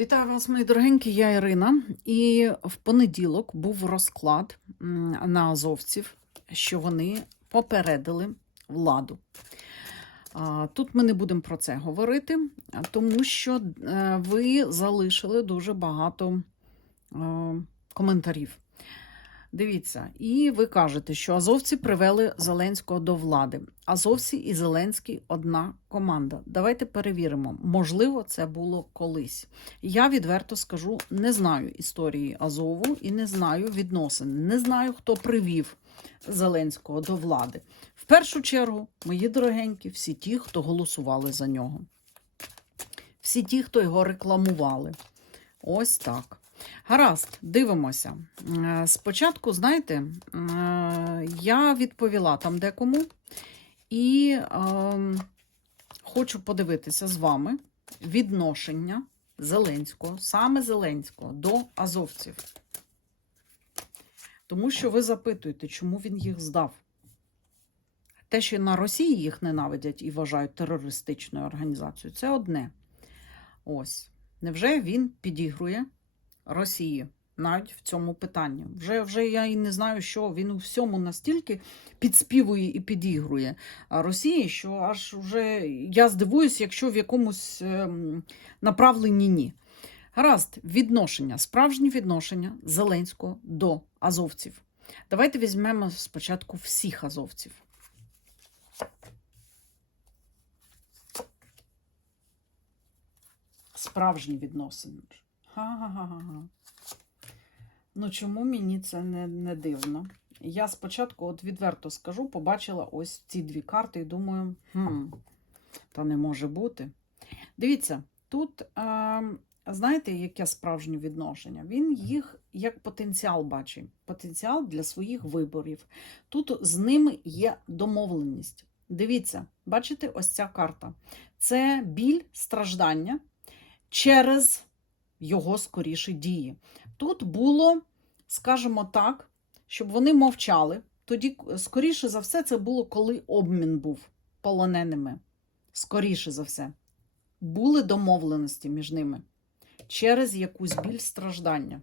Вітаю вас, мої дорогенькі, я Ірина. І в понеділок був розклад на азовців, що вони попередили владу. Тут ми не будемо про це говорити, тому що е, ви залишили дуже багато е, коментарів. Дивіться, і ви кажете, що азовці привели Зеленського до влади. Азовці і Зеленський одна команда. Давайте перевіримо. Можливо, це було колись. Я відверто скажу, не знаю історії Азову і не знаю відносин. Не знаю, хто привів Зеленського до влади. В першу чергу, мої дорогенькі, всі ті, хто голосували за нього. Всі ті, хто його рекламували. Ось так. Гаразд, дивимося. Е, Спочатку, знаєте, е, я відповіла там декому і е, хочу подивитися з вами відношення Зеленського, саме Зеленського, до азовців. Тому що ви запитуєте, чому він їх здав. Те, що на Росії їх ненавидять і вважають терористичною організацією, це одне. Ось. Невже він підігрує Росії навіть в цьому питанні? Вже, вже я і не знаю, що він у всьому настільки підспівує і підігрує Росії, що аж вже я здивуюсь, якщо в якомусь ем, направленні ні. Гаразд, відношення, справжні відношення Зеленського до азовців. Давайте візьмемо спочатку всіх азовців. Справжні відносини. Ха-ха-ха. Ну, чому мені це не, не дивно? Я спочатку, от відверто скажу, побачила ось ці дві карти і думаю, хм, та не може бути. Дивіться, тут, е, знаєте, яке справжнє відношення? Він їх як потенціал бачить, потенціал для своїх виборів. Тут з ними є домовленість. Дивіться, бачите, ось ця карта. Це біль, страждання через його скоріші дії. Тут було, скажімо так, щоб вони мовчали. Тоді, скоріше за все, це було, коли обмін був полоненими. Скоріше за все, були домовленості між ними через якусь біль страждання.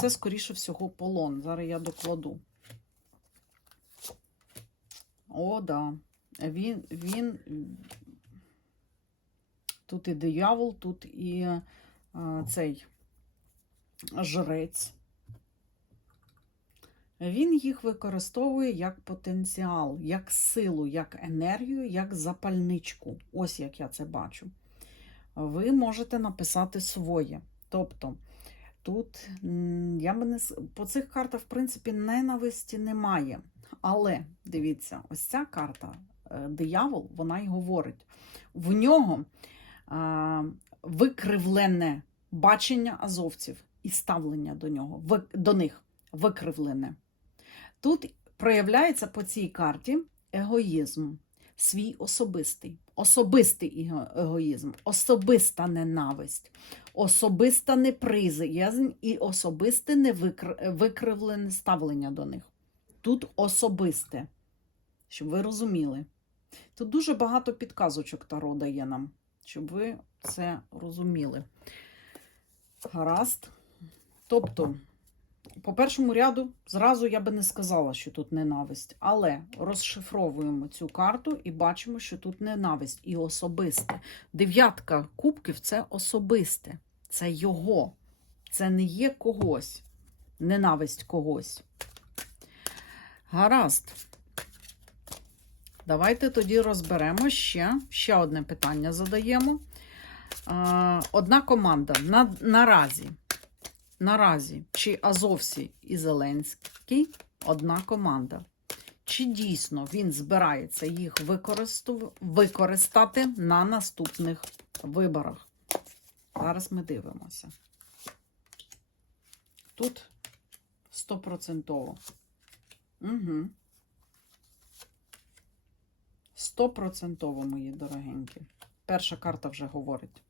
Це, скоріше всього, полон. Зараз я докладу. О, да. Він, він. Тут і диявол, тут і цей жрець. Він їх використовує як потенціал, як силу, як енергію, як запальничку. Ось як я це бачу. Ви можете написати своє. Тобто, тут я би не по цих картах, в принципі, ненависті немає. Але дивіться, ось ця карта, е, диявол, вона й говорить. В нього викривлене бачення азовців і ставлення до нього, до них викривлене. Тут проявляється по цій карті егоїзм, свій особистий, особистий егоїзм, особиста ненависть, особиста неприязнь і особисте невикр- викривлене ставлення до них. Тут особисте, щоб ви розуміли. Тут дуже багато підказочок Таро дає нам, щоб ви це розуміли. Гаразд. Тобто, по першому ряду зразу я би не сказала, що тут ненависть, але розшифровуємо цю карту і бачимо, що тут ненависть і особисте. Дев'ятка кубків це особисте, це його, це не є когось, ненависть когось. Гаразд. Давайте тоді розберемо ще, ще одне питання задаємо. Е, Одна команда на, наразі. Наразі, чи Азовсі і Зеленський одна команда. Чи дійсно він збирається їх використати на наступних виборах? Зараз ми дивимося. Тут стопроцентово. Угу. Стопроцентово, мої дорогенькі. Перша карта вже говорить.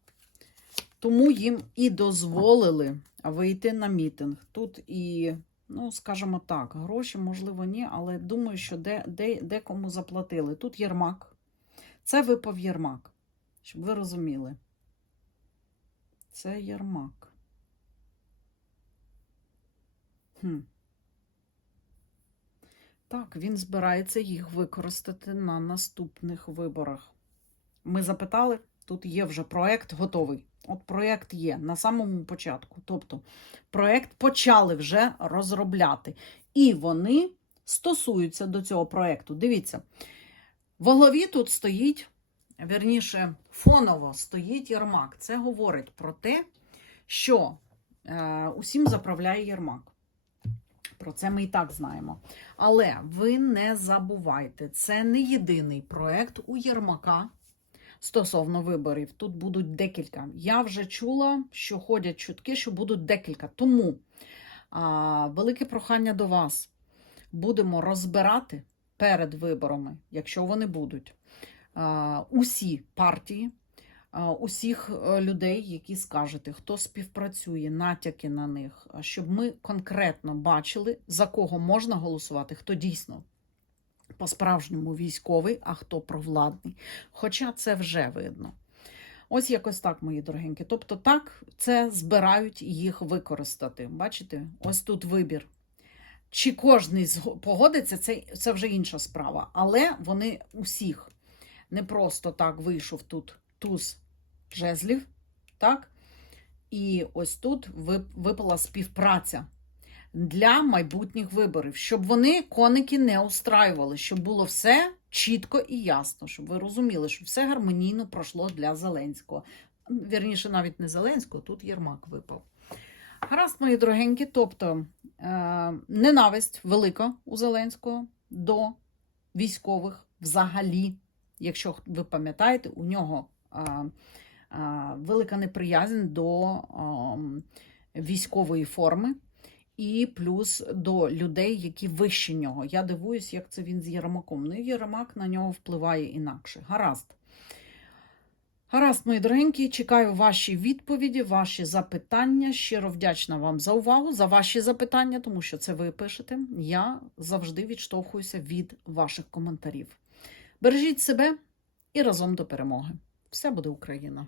Тому їм і дозволили вийти на мітинг. Тут і, ну, скажімо так, гроші, можливо, ні, але думаю, що де, де, декому заплатили. Тут Єрмак. Це випав Єрмак, щоб ви розуміли. це Єрмак. Хм. Так, він збирається їх використати на наступних виборах. Ми запитали, тут є вже проект готовий. От проект є на самому початку. Тобто проект почали вже розробляти. І вони стосуються до цього проекту. Дивіться, в голові тут стоїть, верніше, фоново стоїть Єрмак. Це говорить про те, що е, усім заправляє Єрмак. Про це ми і так знаємо. Але ви не забувайте, це не єдиний проект у Єрмака стосовно виборів. Тут будуть декілька. Я вже чула, що ходять чутки, що будуть декілька. Тому а, велике прохання до вас. Будемо розбирати перед виборами, якщо вони будуть, усі партії, усіх е, людей, які скажете, хто співпрацює, натяки на них, щоб ми конкретно бачили, за кого можна голосувати, хто дійсно по-справжньому військовий, а хто провладний. Хоча це вже видно. Ось якось так, мої дорогенькі. Тобто, так, це збирають їх використати. Бачите, ось тут вибір. Чи кожний погодиться, це, це вже інша справа. Але вони усіх не просто так вийшов тут туз жезлів, так? І ось тут ви- випала співпраця для майбутніх виборів, щоб вони коники не устраювали, щоб було все чітко і ясно, щоб ви розуміли, що все гармонійно пройшло для Зеленського. Вірніше, навіть не Зеленського, тут Єрмак випав. Гаразд, мої дорогенькі, тобто е, ненависть велика у Зеленського до військових взагалі. Якщо ви пам'ятаєте, у нього велика неприязнь до е, військової форми і плюс до людей, які вище нього. Я дивуюсь, як це він з Єрмаком. Ну, Єрмак на нього впливає інакше. Гаразд. Гаразд, мої дорогенькі, чекаю ваші відповіді, ваші запитання. Щиро вдячна вам за увагу, за ваші запитання, тому що це ви пишете. Я завжди відштовхуюся від ваших коментарів. Бережіть себе і разом до перемоги. Все буде Україна!